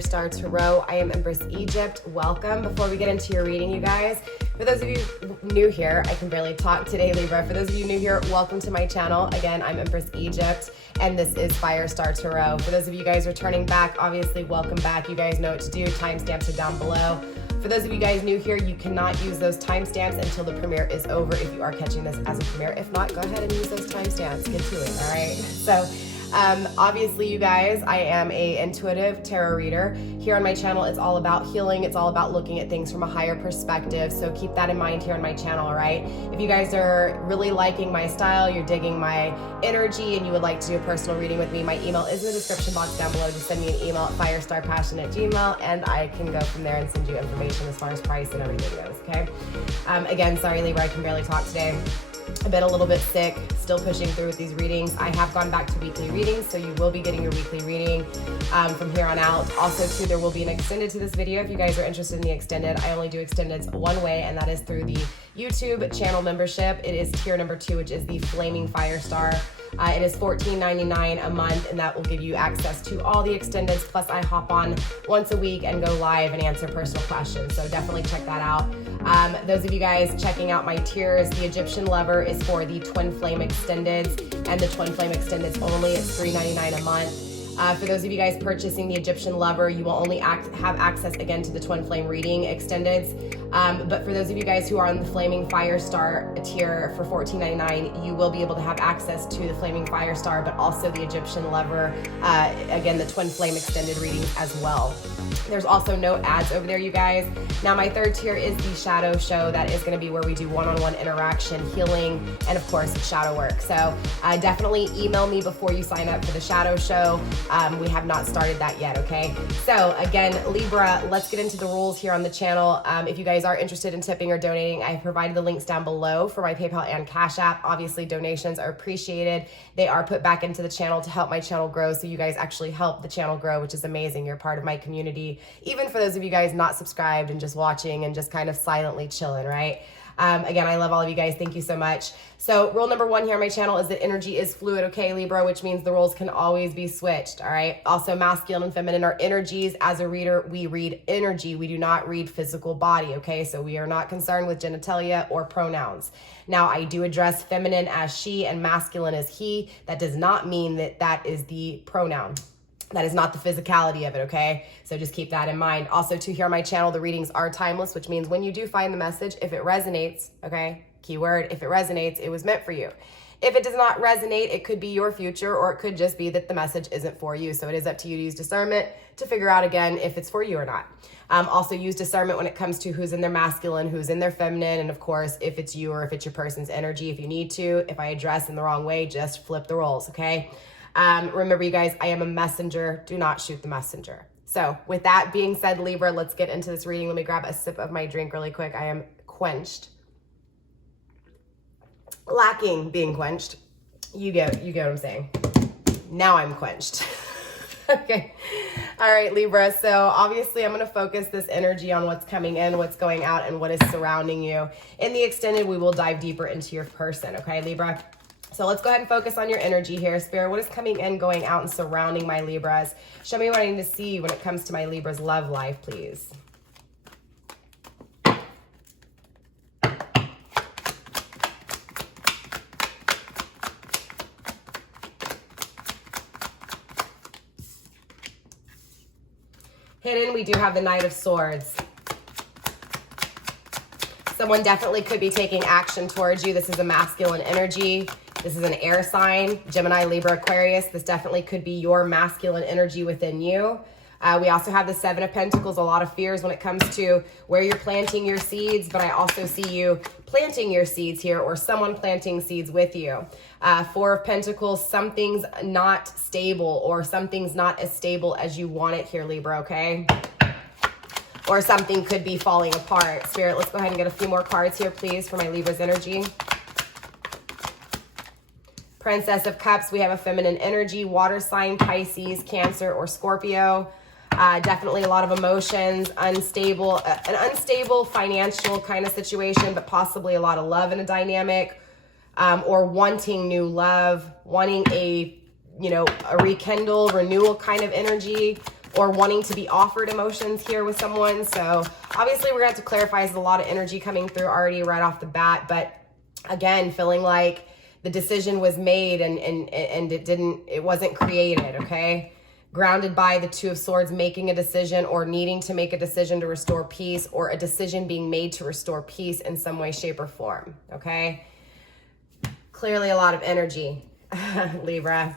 FireStar Tarot. I am Empress Egypt. Welcome. Before we get into your reading, you guys, for those of you new here, I can barely talk today, Libra. For those of you new here, welcome to my channel. Again, I'm Empress Egypt, and this is FireStar Tarot. For those of you guys returning back, obviously, welcome back. You guys know what to do. Timestamps are down below. For those of you guys new here, you cannot use those timestamps until the premiere is over if you are catching this as a premiere. If not, go ahead and use those timestamps. Get to it, all right? So, obviously, you guys, I am a intuitive tarot reader. Here on my channel, it's all about healing. It's all about looking at things from a higher perspective. So keep that in mind here on my channel, all right? If you guys are really liking my style, you're digging my energy, and you would like to do a personal reading with me, my email is in the description box down below. Just send me an email at FireStarPassion@gmail.com, and I can go from there and send you information as far as price and everything goes, okay? Again, sorry, Libra, I can barely talk today. I've been a little bit sick, still pushing through with these readings. I have gone back to weekly readings, so you will be getting your weekly reading from here on out. Also, too, there will be an extended to this video. If you guys are interested in the extended, I only do extendeds one way, and that is through the YouTube channel membership. It is tier number 2, which is the Flaming Firestar. It is $14.99 a month, and that will give you access to all the extendeds. Plus, I hop on once a week and go live and answer personal questions. So definitely check that out. Those of you guys checking out my tiers, the Egyptian Lover is for the Twin Flame Extendeds, and the Twin Flame Extendeds only. It's $3.99 a month. For those of you guys purchasing the Egyptian Lover, you will only have access again to the Twin Flame Reading Extendeds. But for those of you guys who are on the Flaming Firestar tier for $14.99, you will be able to have access to the Flaming Firestar, but also the Egyptian Lover, again, the Twin Flame Extended reading as well. There's also no ads over there, you guys. Now, my third tier is the Shadow Show. That is going to be where we do one-on-one interaction, healing, and of course, shadow work. So definitely email me before you sign up for the Shadow Show. We have not started that yet, okay? So again, Libra, let's get into the rules here on the channel. If you guys are interested in tipping or donating, I have provided the links down below for my PayPal and Cash App. Obviously, donations are appreciated. They are put back into the channel to help my channel grow, so you guys actually help the channel grow, which is amazing. You're part of my community, even for those of you guys not subscribed and just watching and just kind of silently chilling, right? Again, I love all of you guys. Thank you so much. So rule number 1 here on my channel is that energy is fluid, okay, Libra, which means the roles can always be switched, all right? Also, masculine and feminine are energies. As a reader, we read energy. We do not read physical body, okay? So we are not concerned with genitalia or pronouns. Now, I do address feminine as she and masculine as he. That does not mean that that is the pronoun. That is not the physicality of it, okay? So just keep that in mind. Also, to here on my channel, the readings are timeless, which means when you do find the message, if it resonates, okay, keyword, if it resonates, it was meant for you. If it does not resonate, it could be your future, or it could just be that the message isn't for you. So it is up to you to use discernment to figure out, again, if it's for you or not. Also use discernment when it comes to who's in their masculine, who's in their feminine, and of course, if it's you or if it's your person's energy, if you need to. If I address in the wrong way, just flip the roles, okay? Remember, you guys, I am a messenger. Do not shoot the messenger. So with that being said, Libra, let's get into this reading. Let me grab a sip of my drink really quick. I am quenched. Lacking being quenched. You get what I'm saying. Now I'm quenched. Okay. All right, Libra. So obviously I'm going to focus this energy on what's coming in, what's going out, and what is surrounding you. In the extended, we will dive deeper into your person. Okay, Libra? So let's go ahead and focus on your energy here. Spirit, what is coming in, going out, and surrounding my Libras? Show me what I need to see when it comes to my Libra's love life, please. Hidden, we do have the Knight of Swords. Someone definitely could be taking action towards you. This is a masculine energy. This is an air sign, Gemini, Libra, Aquarius. This definitely could be your masculine energy within you. We also have the 7 of Pentacles, a lot of fears when it comes to where you're planting your seeds, but I also see you planting your seeds here, or someone planting seeds with you. 4 of Pentacles, something's not stable, or something's not as stable as you want it here, Libra, okay? Or something could be falling apart. Spirit, let's go ahead and get a few more cards here, please, for my Libra's energy. Princess of Cups, we have a feminine energy, water sign, Pisces, Cancer, or Scorpio. Definitely a lot of emotions, unstable, an unstable financial kind of situation, but possibly a lot of love in a dynamic, or wanting new love, wanting a rekindle, renewal kind of energy. or wanting to be offered emotions here with someone. So obviously we're gonna have to clarify. There's a lot of energy coming through already right off the bat, but again, feeling like the decision was made and it wasn't created, okay? Grounded by the Two of Swords, making a decision or needing to make a decision to restore peace, or a decision being made to restore peace in some way, shape, or form, okay? Clearly a lot of energy, Libra.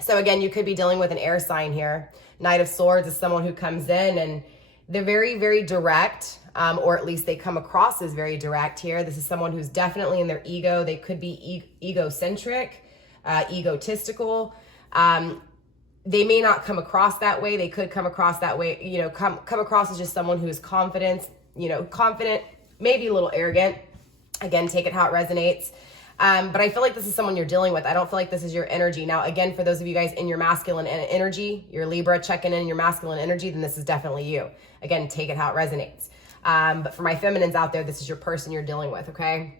So again, you could be dealing with an air sign here. Knight of Swords is someone who comes in and they're very, very direct, or at least they come across as very direct here. This is someone who's definitely in their ego. They could be egocentric, egotistical. They may not come across that way. They could come across that way, you know, come across as just someone who is confident, maybe a little arrogant. Again, take it how it resonates. But I feel like this is someone you're dealing with. I don't feel like this is your energy. Now, again, for those of you guys in your masculine energy, your Libra checking in your masculine energy, then this is definitely you. Again, take it how it resonates. But for my feminines out there, this is your person you're dealing with, okay?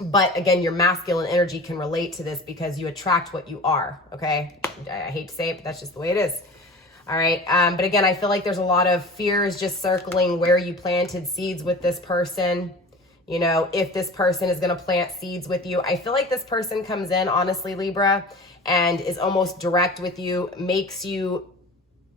But again, your masculine energy can relate to this because you attract what you are, okay? I hate to say it, but that's just the way it is. All right. But again, I feel like there's a lot of fears just circling where you planted seeds with this person. You know, if this person is going to plant seeds with you. I feel like this person comes in, honestly, Libra, and is almost direct with you, makes you,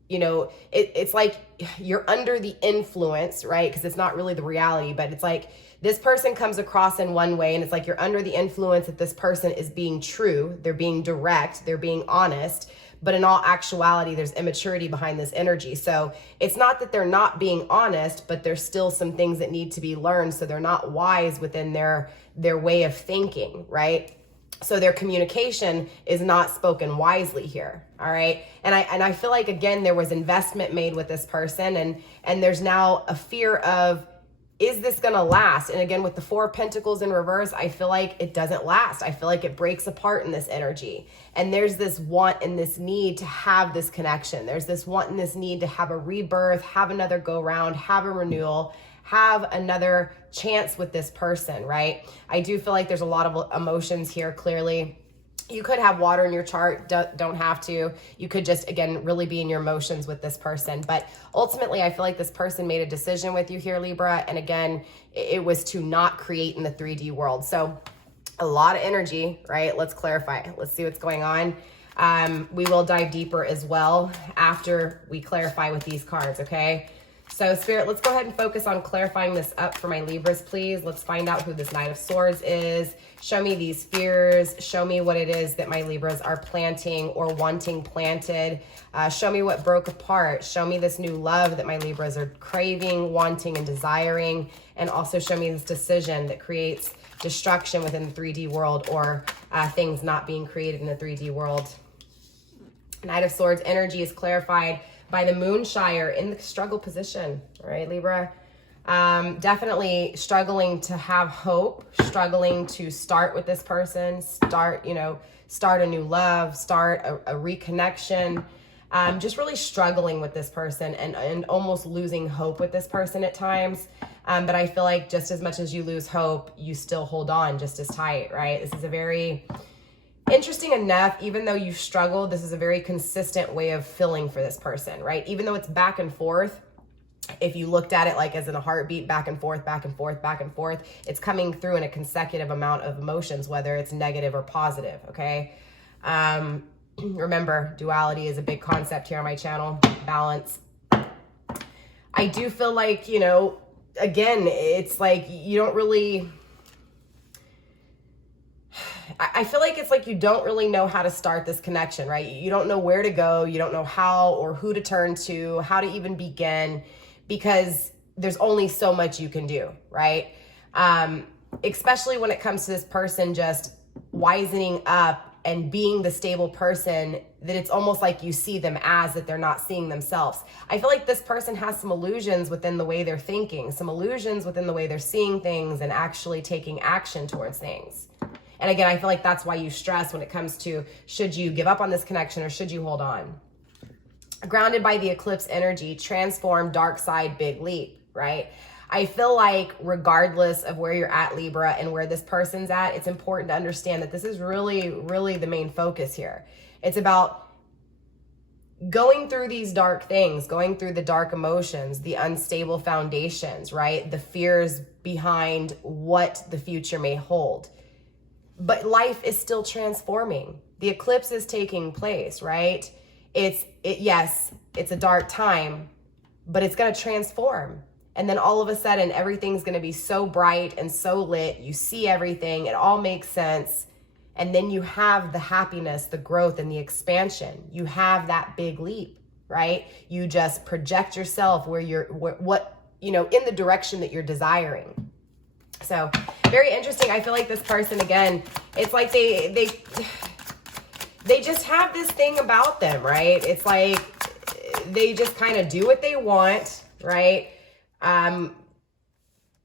you know, it's like you're under the influence, right? Because it's not really the reality, but it's like this person comes across in one way, and it's like you're under the influence that this person is being true. They're being direct. They're being honest. But in all actuality, there's immaturity behind this energy. So it's not that they're not being honest, but there's still some things that need to be learned. So they're not wise within their way of thinking, right? So their communication is not spoken wisely here, all right? And I feel like, again, there was investment made with this person, and there's now a fear of, is this gonna last? And again, with the Four of Pentacles in reverse, I feel like it doesn't last. I feel like it breaks apart in this energy. And there's this want and this need to have this connection. There's this want and this need to have a rebirth, have another go round, have a renewal, have another chance with this person, right? I do feel like there's a lot of emotions here, clearly. You could have water in your chart, don't have to. You could just, again, really be in your emotions with this person. But ultimately, I feel like this person made a decision with you here, Libra. And again, it was to not create in the 3D world. So a lot of energy, right? Let's clarify. Let's see what's going on. We will dive deeper as well after we clarify with these cards, okay? So Spirit, let's go ahead and focus on clarifying this up for my Libras, please. Let's find out who this Knight of Swords is. Show me these fears. Show me what it is that my Libras are planting or wanting planted. Show me what broke apart. Show me this new love that my Libras are craving, wanting, and desiring. And also show me this decision that creates destruction within the 3D world, or things not being created in the 3D world. Knight of Swords energy is clarified by the Moonshire in the struggle position, all right, Libra? Definitely struggling to have hope, struggling to start with this person, start a new love, start a reconnection, just really struggling with this person and almost losing hope with this person at times. But I feel like just as much as you lose hope, you still hold on just as tight, right? This is a very interesting enough, even though you've struggled, this is a very consistent way of feeling for this person, right? Even though it's back and forth, if you looked at it like as in a heartbeat, back and forth, back and forth, back and forth, it's coming through in a consecutive amount of emotions, whether it's negative or positive, okay? Remember, duality is a big concept here on my channel, balance. I do feel like, you know, again, it's like you don't really... I feel like it's like you don't really know how to start this connection, right? You don't know where to go. You don't know how or who to turn to, how to even begin, because there's only so much you can do, right? Especially when it comes to this person just wisening up and being the stable person that it's almost like you see them as, that they're not seeing themselves. I feel like this person has some illusions within the way they're thinking, some illusions within the way they're seeing things and actually taking action towards things. And again, I feel like that's why you stress when it comes to, should you give up on this connection or should you hold on? Grounded by the eclipse energy, transform, dark side, big leap, right? I feel like regardless of where you're at, Libra, and where this person's at, it's important to understand that this is really, really the main focus here. It's about going through these dark things, going through the dark emotions, the unstable foundations, right? The fears behind what the future may hold. But life is still transforming. The eclipse is taking place, right? Yes, it's a dark time, but it's going to transform. And then all of a sudden, everything's going to be so bright and so lit. You see everything. It all makes sense. And then you have the happiness, the growth, and the expansion. You have that big leap, right? You just project yourself where you're, in the direction that you're desiring. So very interesting. I feel like this person, again, it's like they just have this thing about them, right? It's like they just kind of do what they want, right?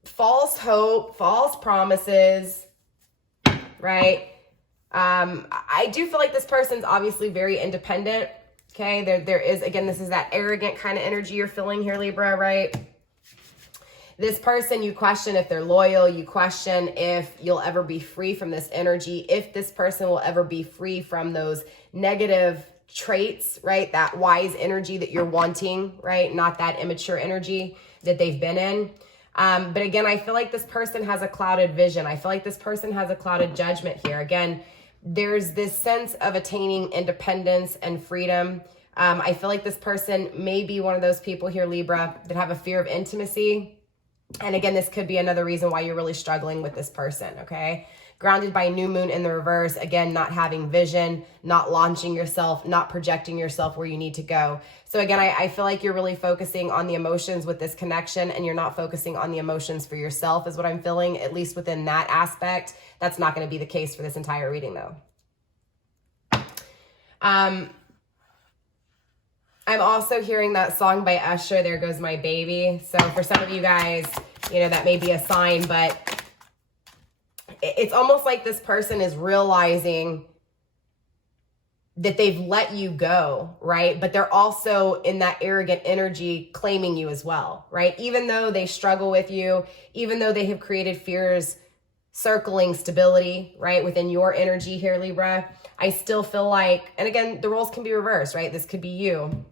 False hope, false promises, right? I do feel like this person's obviously very independent. Okay. There is, again, this is that arrogant kind of energy you're feeling here, Libra, right? This person, you question if they're loyal. You question if you'll ever be free from this energy, if this person will ever be free from those negative traits, right? That wise energy that you're wanting, right? Not that immature energy that they've been in. But again, I feel like this person has a clouded vision. I feel like this person has a clouded judgment here. Again, there's this sense of attaining independence and freedom. I feel like this person may be one of those people here, Libra, that have a fear of intimacy. And again, this could be another reason why you're really struggling with this person, okay? Grounded by new moon in the reverse, again, not having vision, not launching yourself, not projecting yourself where you need to go. So again, I feel like you're really focusing on the emotions with this connection, and you're not focusing on the emotions for yourself is what I'm feeling, at least within that aspect. That's not going to be the case for this entire reading though. I'm also hearing that song by Usher, There Goes My Baby. So for some of you guys, that may be a sign, but it's almost like this person is realizing that they've let you go, right? But they're also in that arrogant energy claiming you as well, right? Even though they struggle with you, even though they have created fears circling stability, right, within your energy here, Libra, I still feel like, and again, the roles can be reversed, right? This could be you,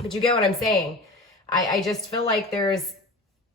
but you get what I'm saying. I just feel like there's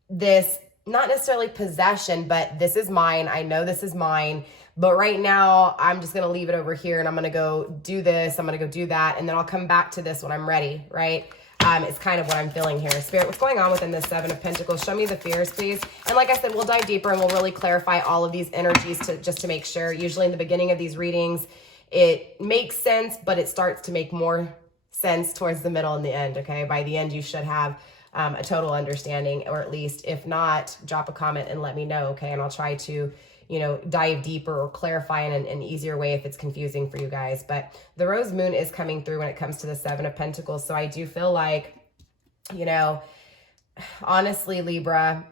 this, not necessarily possession, but this is mine. I know this is mine, but right now I'm just going to leave it over here and I'm going to go do this. I'm going to go do that. And then I'll come back to this when I'm ready, right? It's kind of what I'm feeling here. Spirit, what's going on within the Seven of Pentacles? Show me the fears, please. And like I said, we'll dive deeper and we'll really clarify all of these energies just to make sure. Usually in the beginning of these readings, it makes sense, but it starts to make more sense towards the middle and the end, okay? By the end, you should have a total understanding, or at least, if not, drop a comment and let me know, okay? And I'll try to, dive deeper or clarify in an easier way if it's confusing for you guys. But the Rose Moon is coming through when it comes to the Seven of Pentacles. So I do feel like, honestly, Libra,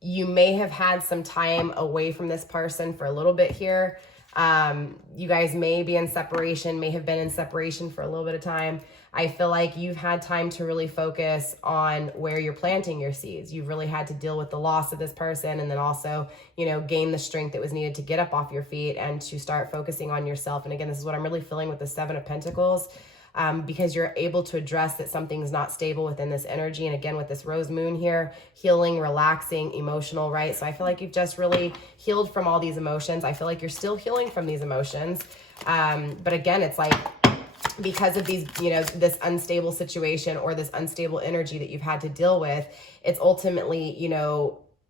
you may have had some time away from this person for a little bit here. You guys may be in separation, may have been in separation for a little bit of time. I feel like you've had time to really focus on where you're planting your seeds. You've really had to deal with the loss of this person, and then also, gain the strength that was needed to get up off your feet and to start focusing on yourself. And again, this is what I'm really feeling with the Seven of Pentacles, because you're able to address that something's not stable within this energy. And again, with this Rose Moon here, healing, relaxing, emotional, right? So I feel like you've just really healed from all these emotions. I feel like you're still healing from these emotions. But again, it's like, because of these, this unstable situation or this unstable energy that you've had to deal with, it's ultimately,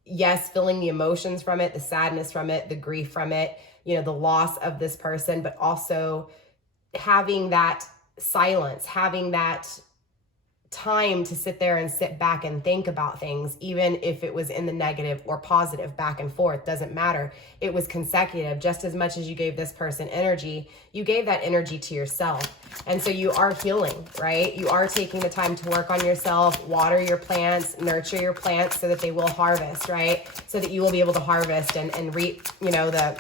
yes, feeling the emotions from it, the sadness from it, the grief from it, the loss of this person, but also having that silence, having that time to sit there and sit back and think about things, even if it was in the negative or positive, back and forth, doesn't matter. It was consecutive. Just as much as you gave this person energy, you gave that energy to yourself. And so you are healing, right? You are taking the time to work on yourself, water your plants, nurture your plants so that they will harvest, right? So that you will be able to harvest and reap, the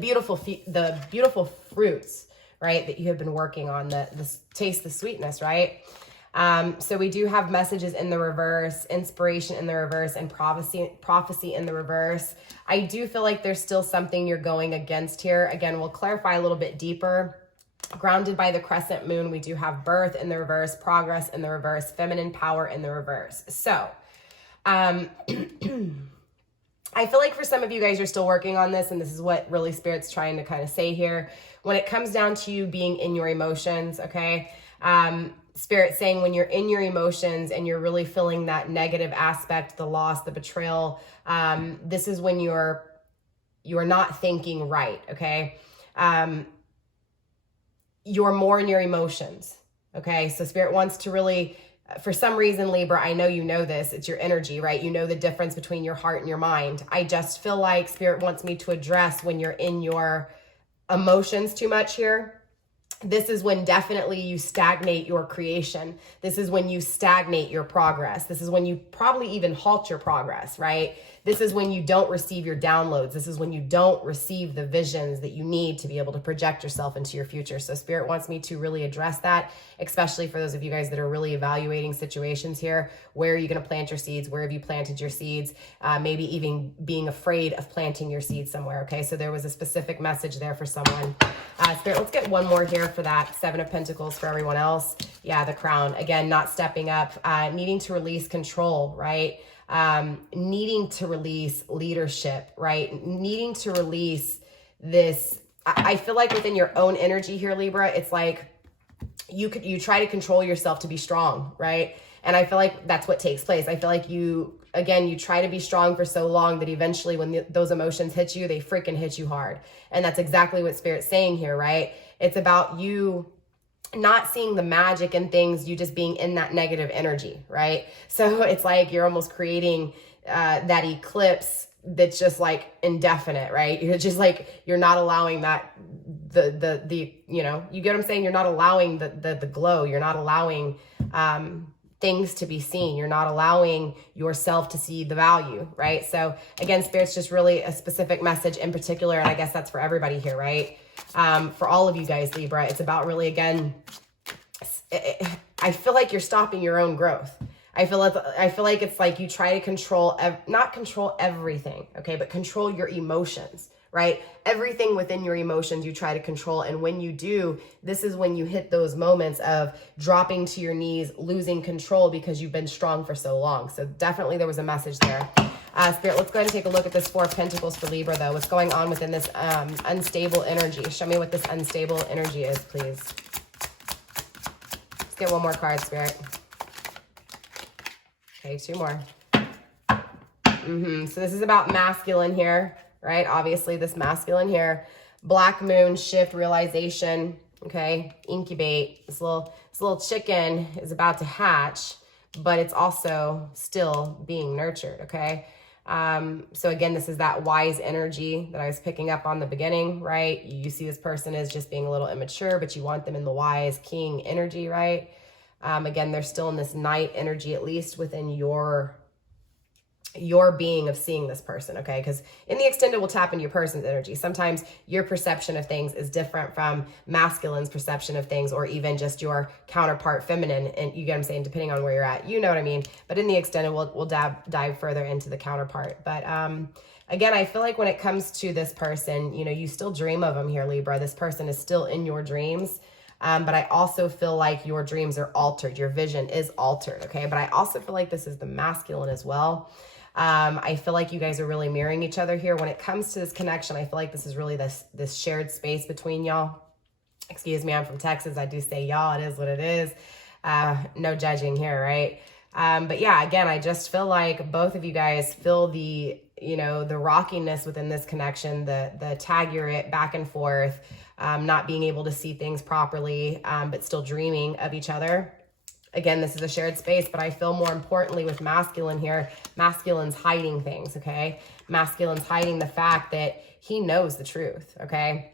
beautiful fruits, right? That you have been working on, the taste, the sweetness, right? So we do have messages in the reverse, inspiration in the reverse, and prophecy in the reverse. I do feel like there's still something you're going against here. Again, we'll clarify a little bit deeper Grounded by the crescent moon, we do have birth in the reverse, progress in the reverse, feminine power in the reverse. So, I feel like for some of you guys, you're still working on this, and this is what really Spirit's trying to kind of say here. When it comes down to you being in your emotions, okay? Spirit saying when you're in your emotions and you're really feeling that negative aspect, the loss, the betrayal, this is when you're not thinking right, okay? You're more in your emotions, okay? So Spirit wants to really, for some reason, Libra, I know you know this, it's your energy, right? You know the difference between your heart and your mind. I just feel like Spirit wants me to address when you're in your emotions too much here. This is when definitely you stagnate your creation. This is when you stagnate your progress. This is when you probably even halt your progress, right? This is when you don't receive your downloads. This is when you don't receive the visions that you need to be able to project yourself into your future. So Spirit wants me to really address that, especially for those of you guys that are really evaluating situations here. Where are you going to plant your seeds? Where have you planted your seeds? Maybe even being afraid of planting your seeds somewhere, okay? So there was a specific message there for someone. Spirit, let's get one more here for that. 7 of Pentacles for everyone else. Yeah, the Crown. Again, not stepping up, needing to release control, right? Needing to release leadership, right? Needing to release this. I feel like within your own energy here, Libra, it's like you try to control yourself to be strong, right? And I feel like that's what takes place. I feel like you try to be strong for so long that eventually when those emotions hit you, they freaking hit you hard. And that's exactly what Spirit's saying here, right? It's about you not seeing the magic in things, you just being in that negative energy, right? So it's like you're almost creating that eclipse that's just like indefinite, right? You're just like, you're not allowing that, the you know, you get what I'm saying? You're not allowing the glow. You're not allowing things to be seen. You're not allowing yourself to see the value, right? So again, Spirit's just really a specific message in particular, and I guess that's for everybody here, right? For all of you guys, Libra, it's about really, again, I feel like you're stopping your own growth. I feel like it's like you try to control, not control everything, okay, but control your emotions, right? Everything within your emotions you try to control. And when you do, this is when you hit those moments of dropping to your knees, losing control because you've been strong for so long. So definitely there was a message there. Spirit, let's go ahead and take a look at this 4 of Pentacles for Libra, though. What's going on within this unstable energy? Show me what this unstable energy is, please. Let's get one more card, Spirit. Okay, 2 more. So this is about masculine here, right? Obviously, this masculine here. Black moon, shift, realization, okay? Incubate. This little chicken is about to hatch, but it's also still being nurtured, okay? So again, this is that wise energy that I was picking up on the beginning, right? You see this person as just being a little immature, but you want them in the wise king energy, right? Again, they're still in this knight energy, at least within your being of seeing this person, okay? Because in the extended, we'll tap into your person's energy. Sometimes your perception of things is different from masculine's perception of things, or even just your counterpart feminine. And you get what I'm saying, depending on where you're at, you know what I mean? But in the extended, we'll dive further into the counterpart. But again, I feel like when it comes to this person, you know, you still dream of them here, Libra. This person is still in your dreams. But I also feel like your dreams are altered. Your vision is altered, okay? But I also feel like this is the masculine as well. I feel like you guys are really mirroring each other here. When it comes to this connection, I feel like this is really this shared space between y'all. Excuse me, I'm from Texas. I do say y'all, it is what it is. No judging here, right? But yeah, again, I just feel like both of you guys feel the, you know, the rockiness within this connection, the tag you're it back and forth, not being able to see things properly, but still dreaming of each other. Again, this is a shared space, but I feel more importantly with masculine here, masculine's hiding things, okay? Masculine's hiding the fact that he knows the truth, okay?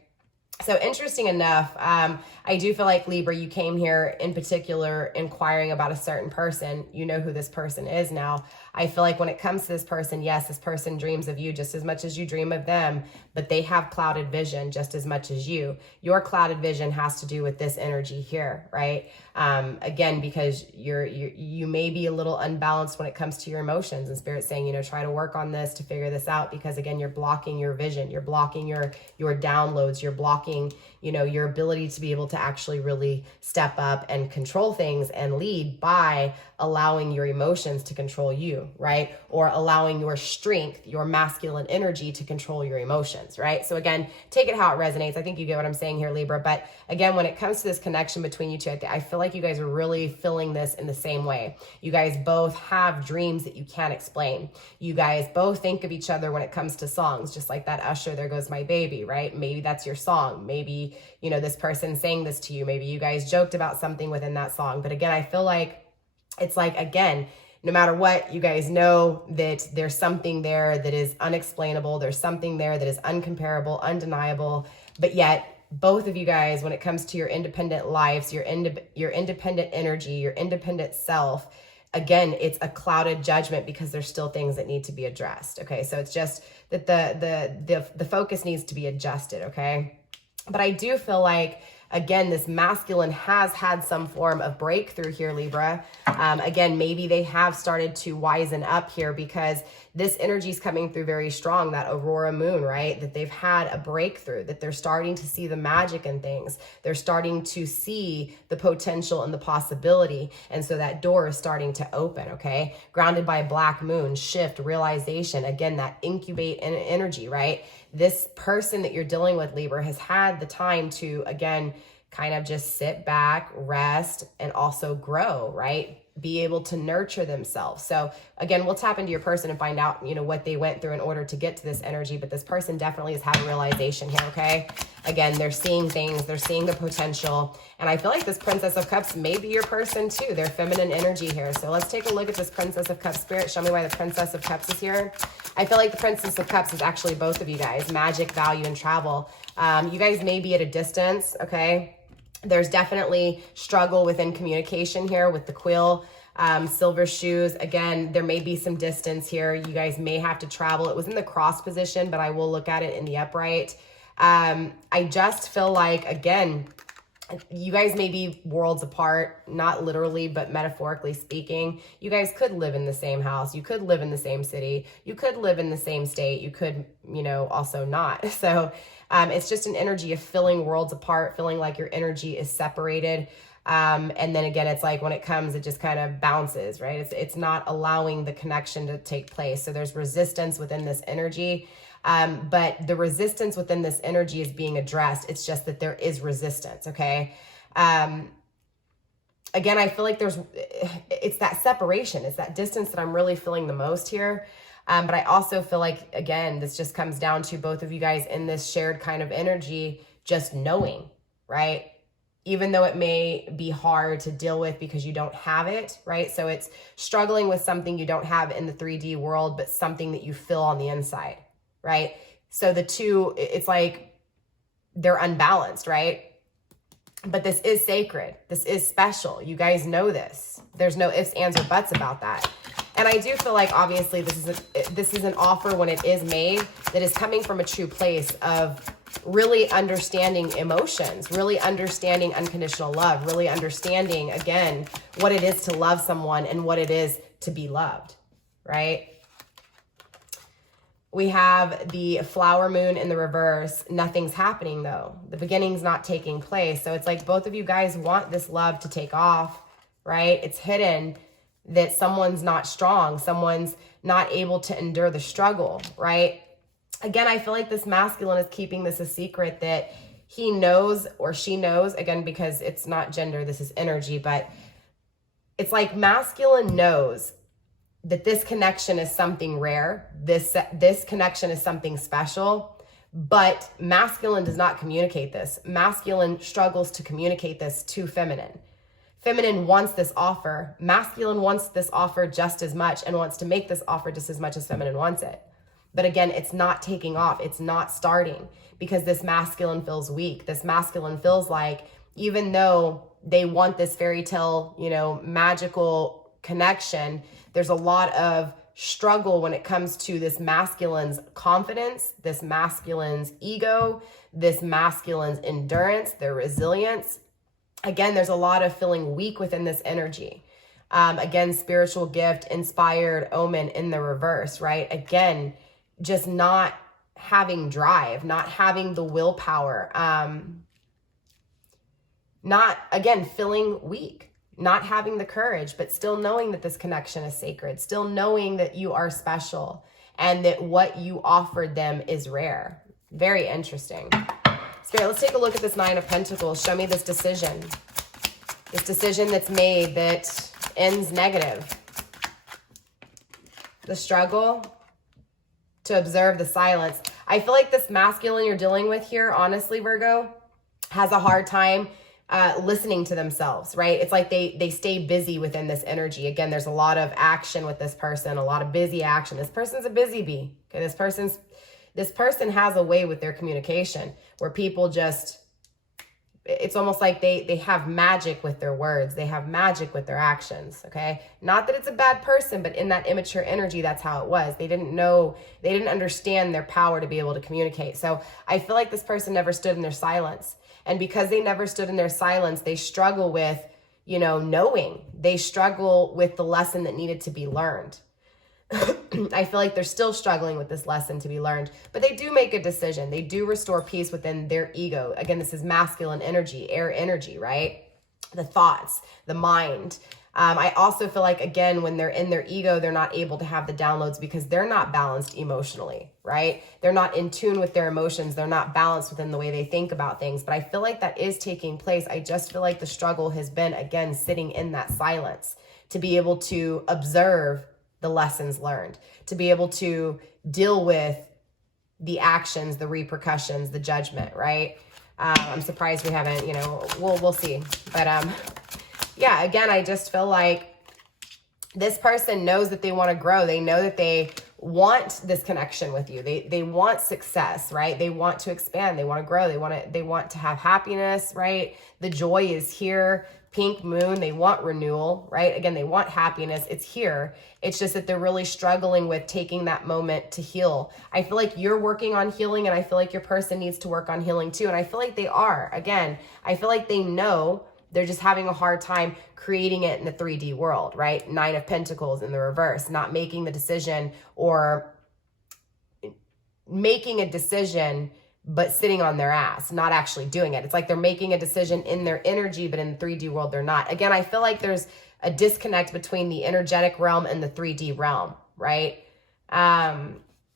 So interesting enough, I do feel like, Libra, you came here in particular inquiring about a certain person. You know who this person is now. I feel like when it comes to this person, yes, this person dreams of you just as much as you dream of them, but they have clouded vision just as much as you. Your clouded vision has to do with this energy here, right? Again, because you may be a little unbalanced when it comes to your emotions, and Spirit's saying, you know, try to work on this to figure this out, because again, you're blocking your vision, you're blocking your downloads, you're blocking, you know, your ability to be able to actually really step up and control things and lead by allowing your emotions to control you, right? Or allowing your strength, your masculine energy to control your emotions, right? So again, take it how it resonates. I think you get what I'm saying here, Libra. But again, when it comes to this connection between you two, I feel like you guys are really feeling this in the same way. You guys both have dreams that you can't explain. You guys both think of each other when it comes to songs, just like that Usher, There Goes My Baby, right? Maybe that's your song. Maybe, you know, this person sang this to you. Maybe you guys joked about something within that song. But again, I feel like it's like, again, no matter what, you guys know that there's something there that is unexplainable. There's something there that is uncomparable, undeniable. But yet, both of you guys, when it comes to your independent lives, your independent energy, your independent self, again, it's a clouded judgment because there's still things that need to be addressed. Okay, so it's just that the focus needs to be adjusted. Okay, but I do feel like, again, this masculine has had some form of breakthrough here, Libra. Again, maybe they have started to wisen up here because this energy is coming through very strong, that Aurora moon, right? That they've had a breakthrough, that they're starting to see the magic in things. They're starting to see the potential and the possibility. And so that door is starting to open, okay? Grounded by black moon, shift, realization, again, that incubate energy, right? This person that you're dealing with, Libra, has had the time to, again, kind of just sit back, rest, and also grow, right? Be able to nurture themselves. So again, we'll tap into your person and find out, you know, what they went through in order to get to this energy. But this person definitely has had a realization here, okay? Again, they're seeing things, they're seeing the potential. And I feel like this Princess of Cups may be your person too. Their feminine energy here. So let's take a look at this Princess of Cups. Spirit, show me why the Princess of Cups is here. I feel like the Princess of Cups is actually both of you guys. Magic, value, and travel. You guys may be at a distance, okay? There's definitely struggle within communication here with the quill, silver shoes. Again, there may be some distance here. You guys may have to travel. It was in the cross position, but I will look at it in the upright. I just feel like, again, you guys may be worlds apart, not literally, but metaphorically speaking. You guys could live in the same house. You could live in the same city. You could live in the same state. You could, you know, also not. So it's just an energy of feeling worlds apart, feeling like your energy is separated. And then again, it's like when it comes, it just kind of bounces, right? It's not allowing the connection to take place. So there's resistance within this energy. But the resistance within this energy is being addressed. It's just that there is resistance, okay? Again, I feel like it's that separation. It's that distance that I'm really feeling the most here. But I also feel like, again, this just comes down to both of you guys in this shared kind of energy, just knowing, right? Even though it may be hard to deal with because you don't have it, right? So it's struggling with something you don't have in the 3D world, but something that you feel on the inside, right? So the two, it's like they're unbalanced, right? But this is sacred. This is special. You guys know this. There's no ifs, ands, or buts about that. And I do feel like, obviously, this is an offer when it is made that is coming from a true place of really understanding emotions, really understanding unconditional love, really understanding, again, what it is to love someone and what it is to be loved, right? We have the flower moon in the reverse. Nothing's happening though. The beginning's not taking place. So it's like both of you guys want this love to take off, right? It's hidden that someone's not strong. Someone's not able to endure the struggle, right? Again, I feel like this masculine is keeping this a secret that he knows or she knows, again, because it's not gender, this is energy, but it's like masculine knows that this connection is something rare. This connection is something special, but masculine does not communicate this. Masculine struggles to communicate this to feminine. Feminine wants this offer. Masculine wants this offer just as much and wants to make this offer just as much as feminine wants it. But again, it's not taking off. It's not starting because this masculine feels weak. This masculine feels like even though they want this fairy tale, magical connection, there's a lot of struggle when it comes to this masculine's confidence, this masculine's ego, this masculine's endurance, their resilience. Again, there's a lot of feeling weak within this energy. Again, spiritual gift, inspired, omen in the reverse, right? Again, just not having drive, not having the willpower, not, again, feeling weak, not having the courage, but still knowing that this connection is sacred, still knowing that you are special and that what you offered them is rare. Very interesting. Spirit, let's take a look at this Nine of Pentacles. Show me this decision that's made that ends negative. The struggle to observe the silence. I feel like this masculine you're dealing with here, honestly, Virgo, has a hard time listening to themselves, right? It's like they stay busy within this energy. Again, there's a lot of action with this person, a lot of busy action. This person's a busy bee. Okay, this person has a way with their communication where people just, it's almost like they have magic with their words. They have magic with their actions, okay? Not that it's a bad person, but in that immature energy, that's how it was. They didn't understand their power to be able to communicate. So I feel like this person never stood in their silence. And because they never stood in their silence, they struggle with, knowing. They struggle with the lesson that needed to be learned. I feel like they're still struggling with this lesson to be learned, but they do make a decision. They do restore peace within their ego. Again, this is masculine energy, air energy, right? The thoughts, the mind. I also feel like, again, when they're in their ego, they're not able to have the downloads because they're not balanced emotionally, right? They're not in tune with their emotions. They're not balanced within the way they think about things. But I feel like that is taking place. I just feel like the struggle has been, again, sitting in that silence to be able to observe the lessons learned, to be able to deal with the actions, the repercussions, the judgment, right? I'm surprised we haven't, we'll see. But yeah, again, I just feel like this person knows that they want to grow. They know that they want this connection with you. They want success, right? They want to expand. They want to grow. They want to have happiness, right? The joy is here. Pink moon, they want renewal, right? Again, they want happiness. It's here. It's just that they're really struggling with taking that moment to heal. I feel like you're working on healing, and I feel like your person needs to work on healing too. And I feel like they are. Again, I feel like they know. They're just having a hard time creating it in the 3D world, right? Nine of Pentacles in the reverse, not making the decision, or making a decision but sitting on their ass, not actually doing it. It's like they're making a decision in their energy, but in the 3D world, they're not. Again, I feel like there's a disconnect between the energetic realm and the 3D realm, right?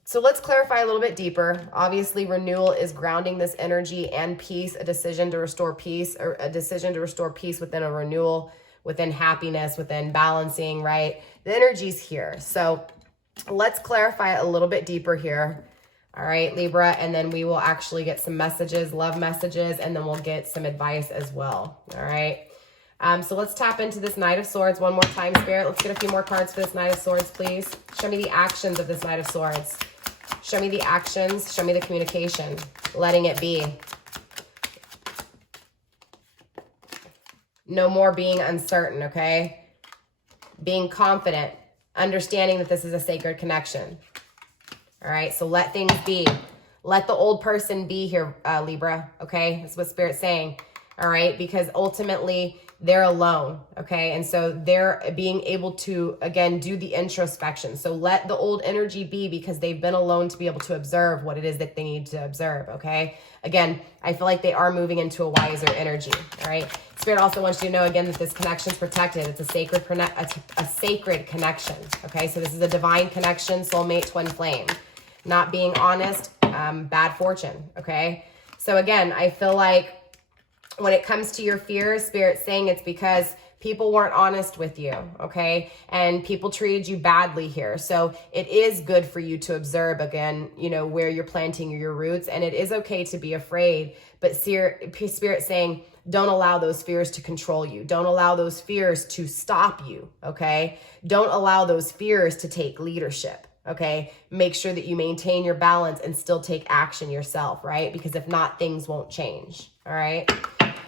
So let's clarify a little bit deeper. Obviously, renewal is grounding this energy and peace, a decision to restore peace, or a decision to restore peace within a renewal, within happiness, within balancing, right? The energy's here. So let's clarify a little bit deeper here. All right, Libra, and then we will actually get some messages, love messages, and then we'll get some advice as well. All right. So let's tap into this Knight of Swords one more time, Spirit. Let's get a few more cards for this Knight of Swords, please. Show me the actions of this Knight of Swords. Show me the actions. Show me the communication. Letting it be. No more being uncertain, okay? Being confident. Understanding that this is a sacred connection. All right, so let things be. Let the old person be here, Libra, okay? That's what Spirit's saying, all right? Because ultimately, they're alone, okay? And so they're being able to, again, do the introspection. So let the old energy be because they've been alone to be able to observe what it is that they need to observe, okay? Again, I feel like they are moving into a wiser energy, all right? Spirit also wants you to know, again, that this connection is protected. It's a sacred connection, okay? So this is a divine connection, soulmate, twin flame. Not being honest, bad fortune, okay? So again, I feel like when it comes to your fears, Spirit's saying it's because people weren't honest with you, okay? And people treated you badly here. So it is good for you to observe, again, where you're planting your roots. And it is okay to be afraid. But Spirit's saying, don't allow those fears to control you. Don't allow those fears to stop you, okay? Don't allow those fears to take leadership. Okay, make sure that you maintain your balance and still take action yourself, right? Because if not, things won't change, all right?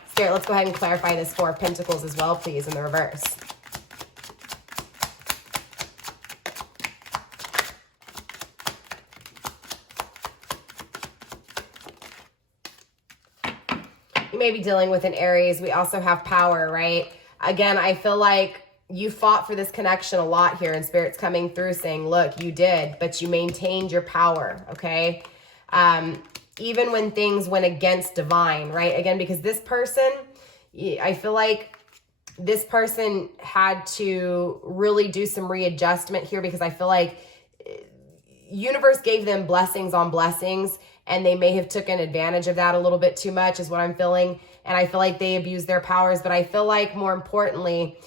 Spirit, let's go ahead and clarify this Four of Pentacles as well, please, in the reverse. You may be dealing with an Aries. We also have power, right? Again, I feel like you fought for this connection a lot here, and Spirit's coming through saying, look, you did, but you maintained your power, okay? Even when things went against divine, right? Again, because this person, I feel like this person had to really do some readjustment here, because I feel like universe gave them blessings on blessings, and they may have taken advantage of that a little bit too much is what I'm feeling. And I feel like they abused their powers, but I feel like more importantly,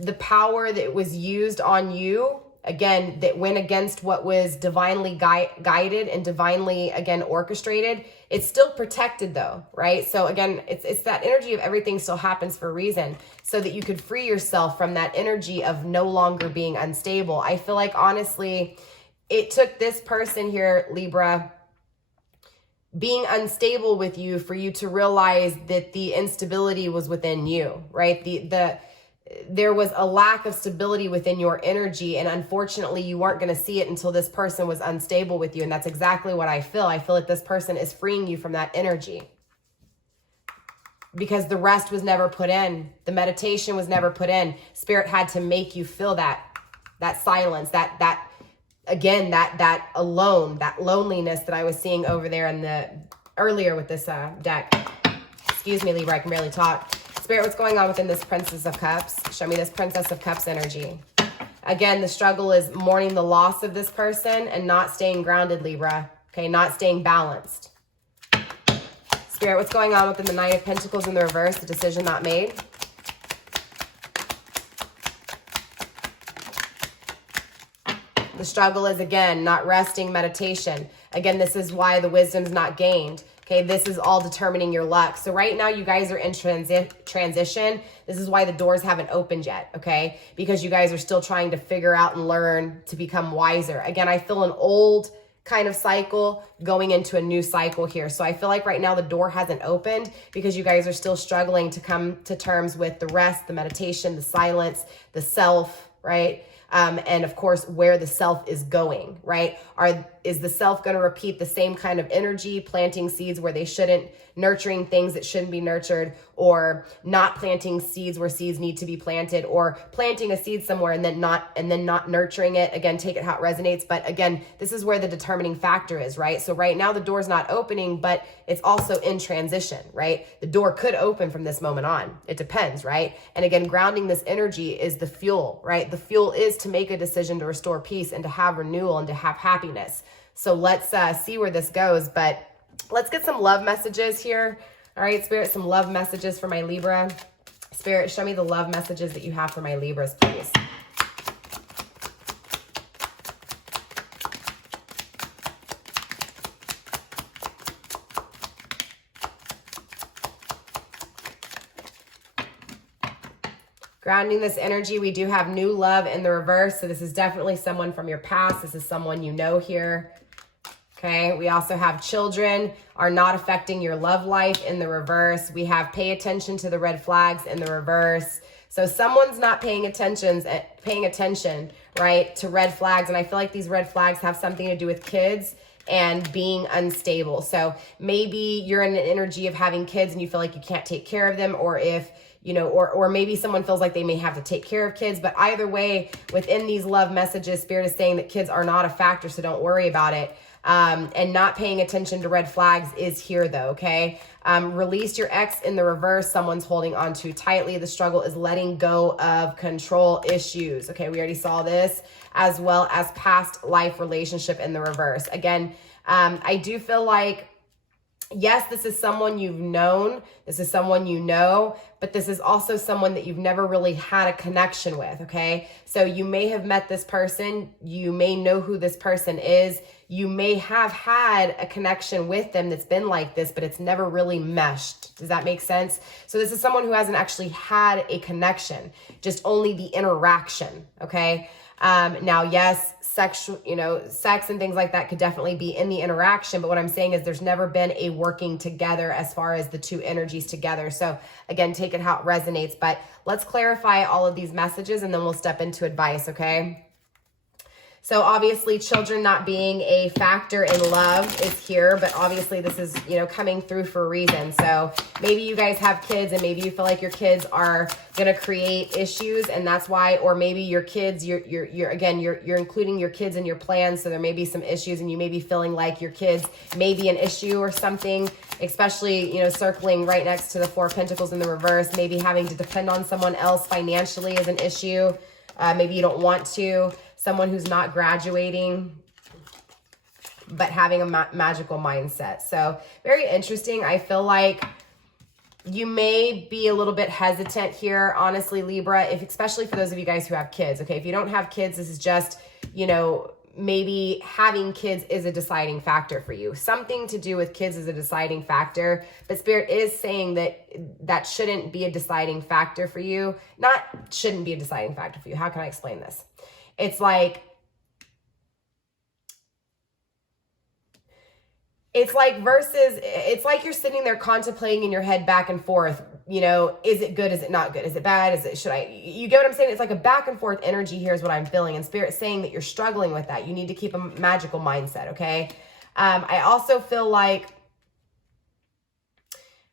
the power that was used on you, again, that went against what was divinely guided and divinely, again, orchestrated, it's still protected though, right? So again, it's that energy of everything still happens for a reason, so that you could free yourself from that energy of no longer being unstable. I feel like, honestly, it took this person here, Libra, being unstable with you for you to realize that the instability was within you, right? There was a lack of stability within your energy, and unfortunately you weren't going to see it until this person was unstable with you. And that's exactly what I feel. I feel like this person is freeing you from that energy, because the rest was never put in. The meditation was never put in. Spirit had to make you feel that silence, that again, that alone, that loneliness that I was seeing over there in the earlier with this deck. Excuse me, Libra, I can barely talk. Spirit, what's going on within this Princess of Cups? Show me this Princess of Cups energy. Again, the struggle is mourning the loss of this person and not staying grounded, Libra. Okay, not staying balanced. Spirit, what's going on within the Knight of Pentacles in the reverse? The decision not made. The struggle is, again, not resting, meditation. Again, this is why the wisdom's not gained. Okay, this is all determining your luck. So right now you guys are in transition. This is why the doors haven't opened yet, okay? Because you guys are still trying to figure out and learn to become wiser. Again, I feel an old kind of cycle going into a new cycle here. So I feel like right now the door hasn't opened because you guys are still struggling to come to terms with the rest, the meditation, the silence, the self, right? And of course, where the self is going, right? Is the self going to repeat the same kind of energy, planting seeds where they shouldn't, nurturing things that shouldn't be nurtured, or not planting seeds where seeds need to be planted, or planting a seed somewhere and then not nurturing it? Again, take it how it resonates. But again, this is where the determining factor is, right? So right now the door's not opening, but it's also in transition, right? The door could open from this moment on. It depends, right? And again, grounding this energy is the fuel, right? The fuel is to make a decision to restore peace and to have renewal and to have happiness. So let's see where this goes, but let's get some love messages here. All right, Spirit, some love messages for my Libra. Spirit, show me the love messages that you have for my Libras, please. Grounding this energy, we do have new love in the reverse. So this is definitely someone from your past. This is someone you know here. Okay, we also have children are not affecting your love life in the reverse. We have pay attention to the red flags in the reverse. So someone's not paying attention, right, to red flags. And I feel like these red flags have something to do with kids and being unstable. So maybe you're in an energy of having kids and you feel like you can't take care of them, or if you know, or maybe someone feels like they may have to take care of kids. But either way, within these love messages, Spirit is saying that kids are not a factor, so don't worry about it. And not paying attention to red flags is here though, okay? Release your ex in the reverse. Someone's holding on too tightly. The struggle is letting go of control issues. Okay, we already saw this, as well as past life relationship in the reverse. Again, I do feel like, yes, this is someone you've known. This is someone you know, but this is also someone that you've never really had a connection with, okay? So you may have met this person. You may know who this person is. You may have had a connection with them that's been like this, but it's never really meshed. Does that make sense? So this is someone who hasn't actually had a connection, just only the interaction, okay? Now, yes, sex and things like that could definitely be in the interaction, but what I'm saying is there's never been a working together as far as the two energies together. So again, take it how it resonates, but let's clarify all of these messages and then we'll step into advice, okay? So obviously children not being a factor in love is here, but obviously this is, you know, coming through for a reason. So maybe you guys have kids and maybe you feel like your kids are going to create issues, and that's why, or maybe your kids, you're including your kids in your plans. So there may be some issues and you may be feeling like your kids may be an issue or something, especially, you know, circling right next to the Four of Pentacles in the reverse. Maybe having to depend on someone else financially is an issue. Maybe you don't want to. Someone who's not graduating, but having a magical mindset. So very interesting. I feel like you may be a little bit hesitant here, honestly, Libra, especially for those of you guys who have kids. Okay, if you don't have kids, this is just, you know, maybe having kids is a deciding factor for you. Something to do with kids is a deciding factor, but Spirit is saying that that shouldn't be a deciding factor for you. Not shouldn't be a deciding factor for you. How can I explain this? It's like you're sitting there contemplating in your head back and forth, you know, is it good? Is it not good? Is it bad? You get what I'm saying? It's like a back and forth energy here is what I'm feeling. And Spirit's saying that you're struggling with that. You need to keep a magical mindset, okay? I also feel like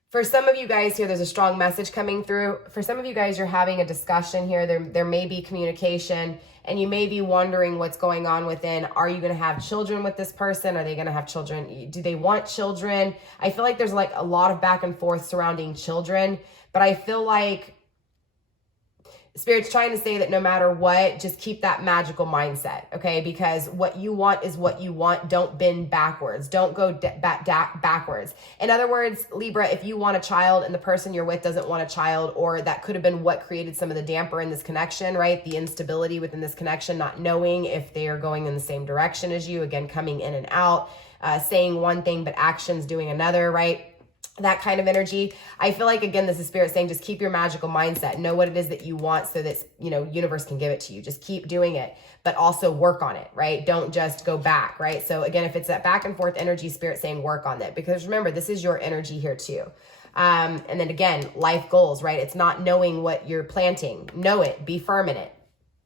for some of you guys here, there's a strong message coming through. For some of you guys, you're having a discussion here. There may be communication, and you may be wondering what's going on within. Are you going to have children with this person? Are they going to have children? Do they want children? I feel like there's like a lot of back and forth surrounding children, but I feel like Spirit's trying to say that no matter what, just keep that magical mindset, okay? Because what you want is what you want. Don't bend backwards. Don't go backwards. In other words, Libra, if you want a child and the person you're with doesn't want a child, or that could have been what created some of the damper in this connection, right? The instability within this connection, not knowing if they are going in the same direction as you, again, coming in and out, saying one thing, but actions doing another, right? That kind of energy. I feel like, again, this is Spirit saying, just keep your magical mindset. Know what it is that you want so that, you know, universe can give it to you. Just keep doing it, but also work on it, right? Don't just go back, right? So again, if it's that back and forth energy, Spirit saying work on that, because remember, this is your energy here too. And then again, life goals, right? It's not knowing what you're planting. Know it, be firm in it.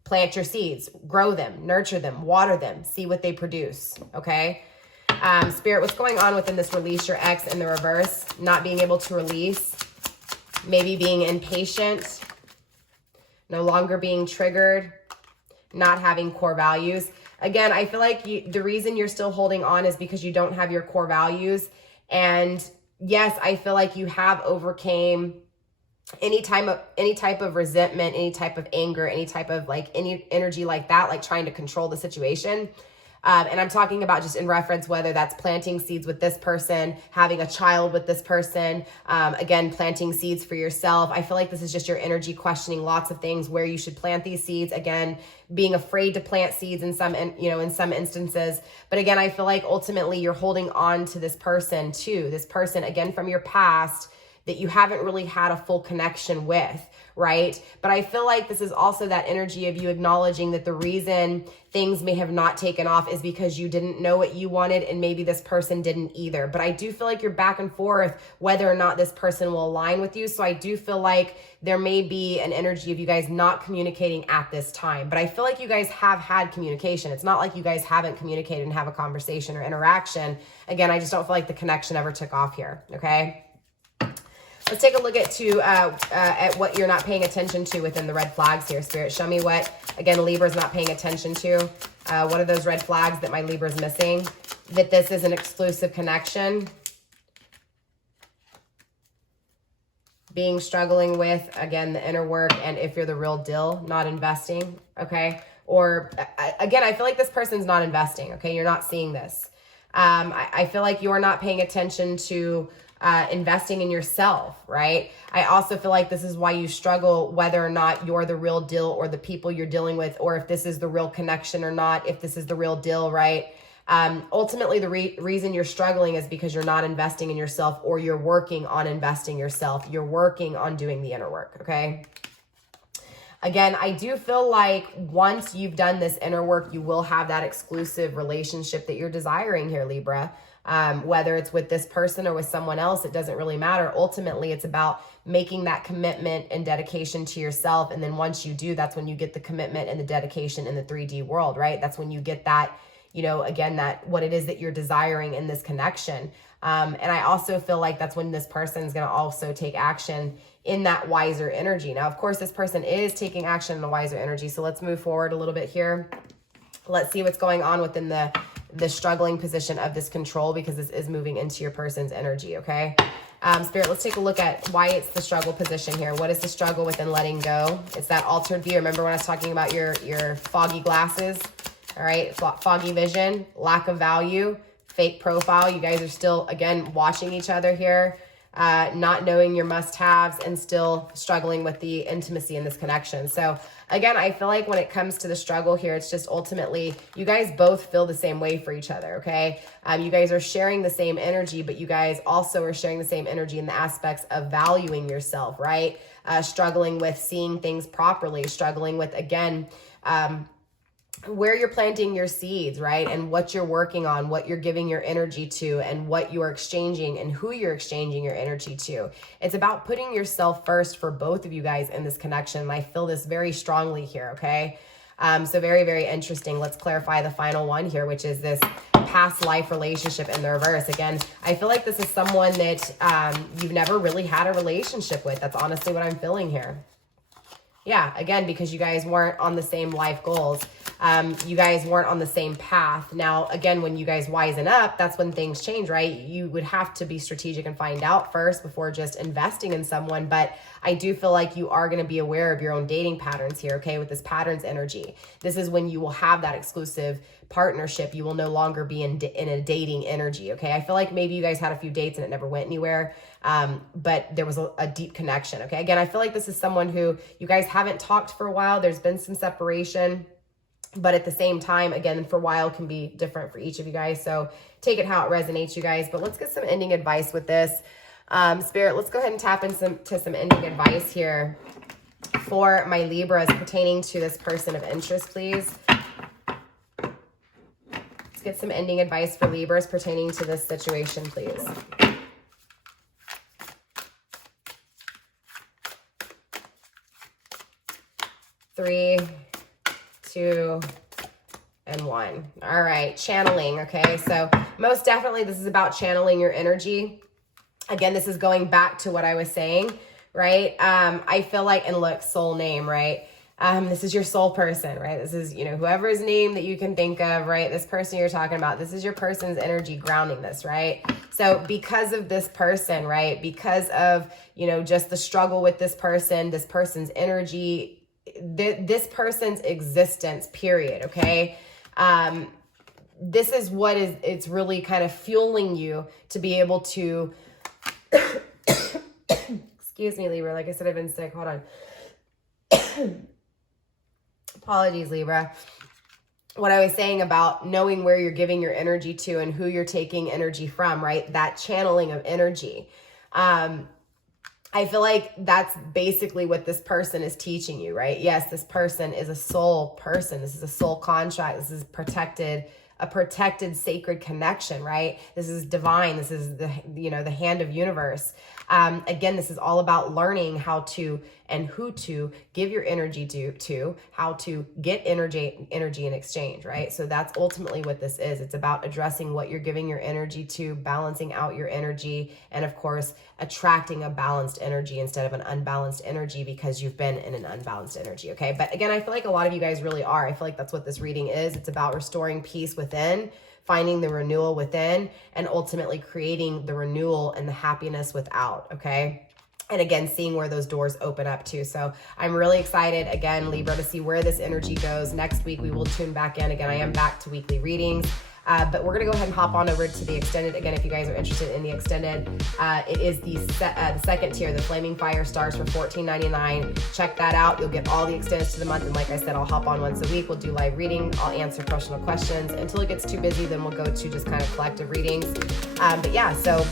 Plant your seeds, grow them, nurture them, water them, see what they produce, okay? Spirit, what's going on within this release your ex in the reverse? Not being able to release, maybe being impatient, no longer being triggered, not having core values. Again, I feel like the reason you're still holding on is because you don't have your core values. And yes, I feel like you have overcame any type of resentment, any type of anger, any type of like any energy like that, like trying to control the situation. And I'm talking about just in reference, whether that's planting seeds with this person, having a child with this person, again, planting seeds for yourself. I feel like this is just your energy questioning lots of things, where you should plant these seeds. Again, being afraid to plant seeds in some instances. But again, I feel like ultimately you're holding on to this person too. This person, again, from your past that you haven't really had a full connection with, right? But I feel like this is also that energy of you acknowledging that the reason things may have not taken off is because you didn't know what you wanted, and maybe this person didn't either. But I do feel like you're back and forth whether or not this person will align with you. So I do feel like there may be an energy of you guys not communicating at this time. But I feel like you guys have had communication. It's not like you guys haven't communicated and have a conversation or interaction. Again, I just don't feel like the connection ever took off here, okay? Let's take a look at what you're not paying attention to within the red flags here, Spirit. Show me what, again, Libra's not paying attention to. What are those red flags that my Libra's missing? That this is an exclusive connection. Struggling with, again, the inner work, and if you're the real deal, not investing, okay? Or, again, I feel like this person's not investing, okay? You're not seeing this. I feel like you're not paying attention to investing in yourself, right? I also feel like this is why you struggle whether or not you're the real deal, or the people you're dealing with, or if this is the real connection or not, if this is the real deal, right? Ultimately, the reason you're struggling is because you're not investing in yourself, or you're working on investing yourself. You're working on doing the inner work, okay? Again, I do feel like once you've done this inner work, you will have that exclusive relationship that you're desiring here, Libra. Whether it's with this person or with someone else, it doesn't really matter. Ultimately, it's about making that commitment and dedication to yourself. And then once you do, that's when you get the commitment and the dedication in the 3D world, right? That's when you get that, you know, again, that what it is that you're desiring in this connection. And I also feel like that's when this person is going to also take action in that wiser energy. Now, of course, this person is taking action in the wiser energy. So let's move forward a little bit here. Let's see what's going on within the struggling position of this control, because this is moving into your person's energy, okay? Spirit, let's take a look at why it's the struggle position here. What is the struggle within letting go? It's that altered view. Remember when I was talking about your foggy glasses? All right, foggy vision, lack of value, fake profile. You guys are still, again, watching each other here, not knowing your must-haves, and still struggling with the intimacy in this connection. So again, I feel like when it comes to the struggle here, it's just ultimately you guys both feel the same way for each other, okay? You guys are sharing the same energy, but you guys also are sharing the same energy in the aspects of valuing yourself, right? Struggling with seeing things properly, struggling with, again, where you're planting your seeds, right? And what you're working on, what you're giving your energy to, and what you're exchanging and who you're exchanging your energy to. It's about putting yourself first for both of you guys in this connection. And I feel this very strongly here, okay? So very, very interesting. Let's clarify the final one here, which is this past life relationship in the reverse. Again, I feel like this is someone that you've never really had a relationship with. That's honestly what I'm feeling here. Yeah, again, because you guys weren't on the same life goals. You guys weren't on the same path. Now, again, when you guys wisen up, that's when things change, right? You would have to be strategic and find out first before just investing in someone. But I do feel like you are going to be aware of your own dating patterns here, okay, with this patterns energy. This is when you will have that exclusive partnership. You will no longer be in a dating energy, okay? I feel like maybe you guys had a few dates and it never went anywhere, but there was a deep connection, okay? Again, I feel like this is someone who you guys haven't talked for a while. There's been some separation, but at the same time, again, for a while can be different for each of you guys. So take it how it resonates, you guys. But let's get some ending advice with this. Spirit, let's go ahead and tap into some ending advice here for my Libras pertaining to this person of interest, please. Let's get some ending advice for Libras pertaining to this situation, please. Three, 2, and 1. All right, channeling, okay? So most definitely this is about channeling your energy. Again, this is going back to what I was saying, right? I feel like, and look, soul name, right? This is your soul person, right? This is, you know, whoever's name that you can think of, right? This person you're talking about, this is your person's energy grounding this, right? So because of this person, right? Because of, you know, just the struggle with this person's energy, this person's existence, period, okay? This is what it's really kind of fueling you to be able to, excuse me, Libra, like I said, I've been sick, hold on. Apologies, Libra. What I was saying about knowing where you're giving your energy to and who you're taking energy from, right? That channeling of energy. I feel like that's basically what this person is teaching you, right? Yes, this person is a soul person. This is a soul contract. This is a protected sacred connection, right? This is divine. This is the, you know, the hand of universe. Again, this is all about learning how to and who to give your energy to, how to get energy in exchange, right? So that's ultimately what this is. It's about addressing what you're giving your energy to, balancing out your energy, and of course, attracting a balanced energy instead of an unbalanced energy because you've been in an unbalanced energy, okay? But again, I feel like a lot of you guys really are. I feel like that's what this reading is. It's about restoring peace within, finding the renewal within, and ultimately creating the renewal and the happiness without, okay? And again, seeing where those doors open up to. So I'm really excited, again, Libra, to see where this energy goes. Next week, we will tune back in. Again, I am back to weekly readings. But we're going to go ahead and hop on over to the extended. Again, if you guys are interested in the extended, it is the second tier, the Flaming Fire Stars for $14.99. Check that out. You'll get all the extendeds to the month. And like I said, I'll hop on once a week. We'll do live reading. I'll answer personal questions. Until it gets too busy, then we'll go to just kind of collective readings. But yeah, so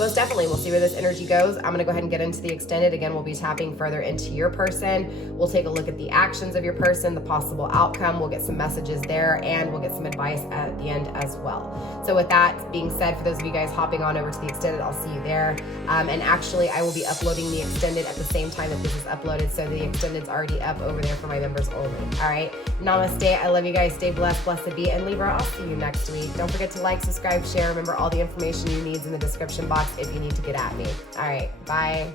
most definitely, we'll see where this energy goes. I'm gonna go ahead and get into the extended. Again, we'll be tapping further into your person. We'll take a look at the actions of your person, the possible outcome. We'll get some messages there, and we'll get some advice at the end as well. So with that being said, for those of you guys hopping on over to the extended, I'll see you there. And actually, I will be uploading the extended at the same time that this is uploaded, so the extended's already up over there for my members only. All right, namaste. I love you guys. Stay blessed, blessed be, and Libra, I'll see you next week. Don't forget to like, subscribe, share. Remember, all the information you need is in the description box if you need to get at me. All right, bye.